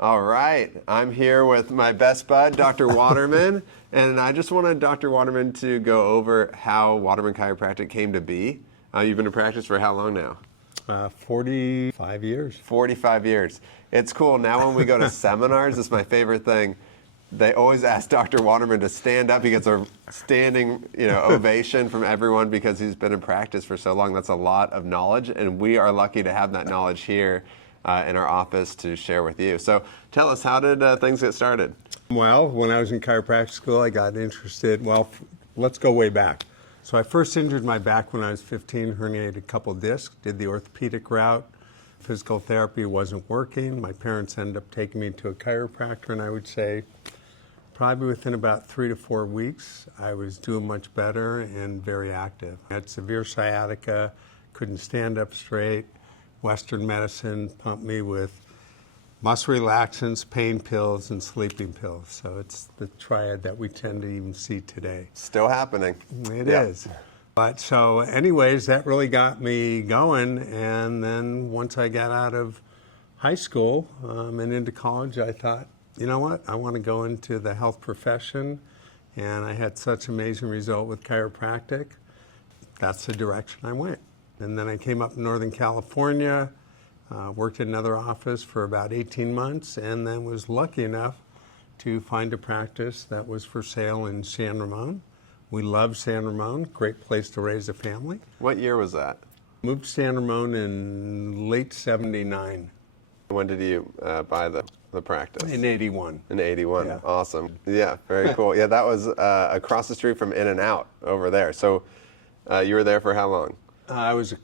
All right, I'm here with my best bud, Dr. Waterman, and I just wanted Dr. Waterman to go over how Waterman Chiropractic came to be. You've been in practice for how long now? 45 years. 45 years. It's cool. Now when we go to seminars, it's my favorite thing. They always ask Dr. Waterman to stand up. He gets a standing ovation from everyone because he's been in practice for so long. That's a lot of knowledge, and we are lucky to have that knowledge here in our office to share with you. So tell us, how did things get started? Well, when I was in chiropractic school, I got interested. Well, let's go way back. So I first injured my back when I was 15, herniated a couple discs, did the orthopedic route. Physical therapy wasn't working. My parents ended up taking me to a chiropractor, and I would say probably within about 3 to 4 weeks, I was doing much better and very active. I had severe sciatica, couldn't stand up straight. Western medicine pumped me with muscle relaxants, pain pills, and sleeping pills. So it's the triad that we tend to even see today. Still happening. It is. But so anyways, that really got me going. And then once I got out of high school and into college, I thought, you know what, I want to go into the health profession. And I had such amazing result with chiropractic. That's the direction I went. And then I came up in Northern California, worked in another office for about 18 months, and then was lucky enough to find a practice that was for sale in San Ramon. We love San Ramon, great place to raise a family. What year was that? Moved to San Ramon in late '79. When did you buy the practice? In '81. In '81, Yeah. Awesome. Yeah, very cool. Yeah, that was across the street from In-N-Out over there. So you were there for how long? I was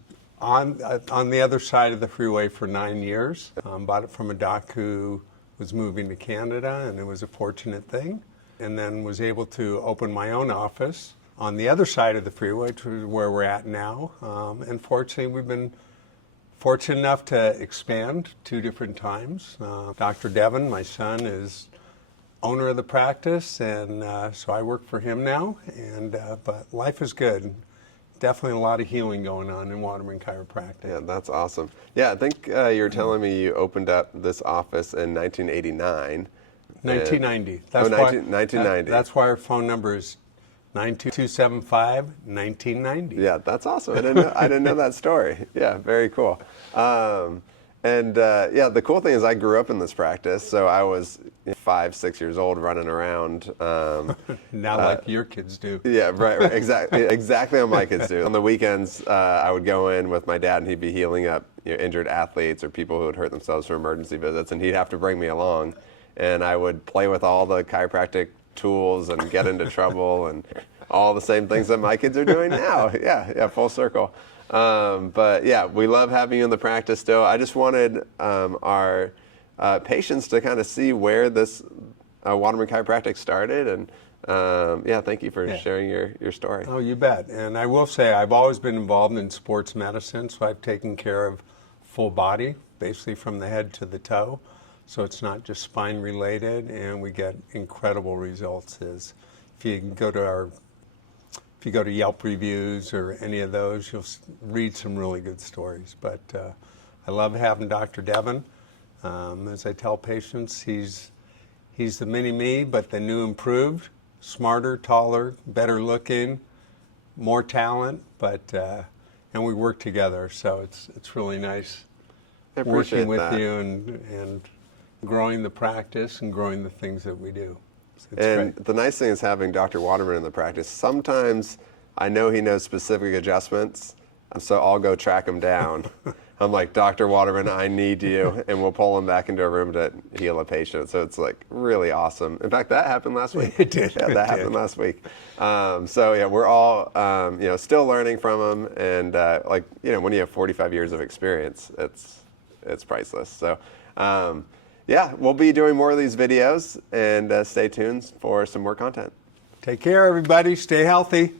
on the other side of the freeway for 9 years. Bought it from a doc who was moving to Canada, and it was a fortunate thing. And then was able to open my own office on the other side of the freeway, to where we're at now. And fortunately, we've been fortunate enough to expand 2 different times. Dr. Devin, my son, is owner of the practice, and so I work for him now. And but life is good. Definitely a lot of healing going on in Waterman Chiropractic. Yeah, that's awesome. Yeah, I think you were telling me you opened up this office in 1989. 1990. That's 1990. That's why our phone number is 92275-1990. Yeah, that's awesome. I didn't know that story. Yeah, very cool. Yeah, the cool thing is I grew up in this practice, so I was 5, 6 years old running around. Now like your kids do. Yeah, right, exactly how my kids do. On the weekends, I would go in with my dad, and he'd be healing up injured athletes or people who had hurt themselves for emergency visits, and he'd have to bring me along. And I would play with all the chiropractic tools and get into trouble and all the same things that my kids are doing now. Yeah, full circle. But yeah, we love having you in the practice still. I just wanted our patients to kind of see where this Waterman Chiropractic started, and yeah, thank you for sharing your story. Oh, you bet. And I will say I've always been involved in sports medicine, so I've taken care of full body, basically from the head to the toe. So it's not just spine related, and we get incredible results. If you go to Yelp reviews or any of those, you'll read some really good stories. But I love having Dr. Devin. As I tell patients, he's the mini-me, but the new improved, smarter, taller, better looking, more talent. But and we work together, so it's really nice working with you and growing the practice and growing the things that we do. And great. The nice thing is having Dr. Waterman in the practice. Sometimes I know he knows specific adjustments, and so I'll go track him down. I'm like, Dr. Waterman, I need you, and we'll pull him back into a room to heal a patient. So it's like really awesome. In fact, that happened last week. It did. Yeah, that happened last week. So yeah, we're all still learning from him, and when you have 45 years of experience, it's priceless. So. Yeah, we'll be doing more of these videos, and stay tuned for some more content. Take care, everybody. Stay healthy.